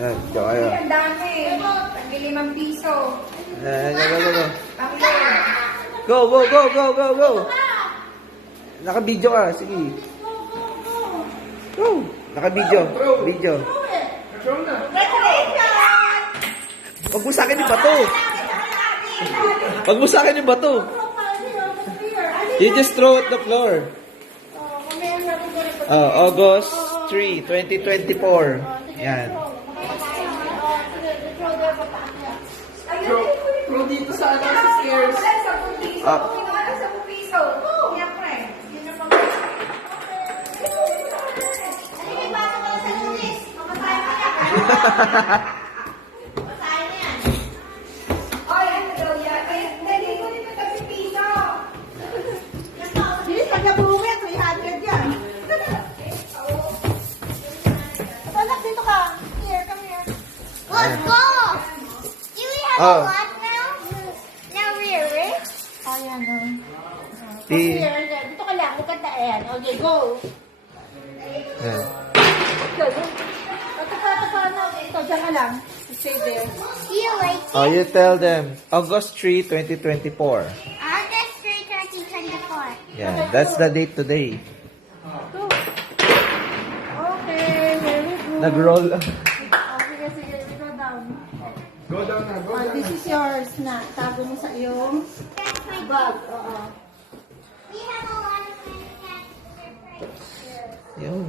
Ang dami. Tag-5 piso. Go, go, go, go, go, go. Naka-video ka, sige. Go. Naka-video. Video. Wag mo sa akin yung bato. Wag mo sa akin yung bato. You just throw it the floor. August 3, 2024. Yan. Pro dito sa ano, sa stairs. 10 piso. Kinuha ng 10 piso. Siyempre. Yun yung pag- Ay, may baso ka sa lunis. Mamasahin mo yan. Masahin mo yan. Oy, ano daw yan? Ay, hindi ko dito 10 piso. Hindi, pag nabungi, 300 yan. Anak, dito ka. Here, come here. Let's go! Do we have a lot now? Now we're rich? Ayan, Eh. Here, dito ka lang. Look at the end. Okay, go. Yan. Go. Taka na. Ito, dyan ka lang. Stay there. You like Oh, you tell them. August 3, 2024. August 3, 2024. Yeah, that's the date today. Go. Okay, very good. Nag-roll. Okay, sige. Go down. Go down na. Go down. This is yours na. Tago mo sa iyong That's my bag. Oo. We have a lot of manufactured right here. Yun.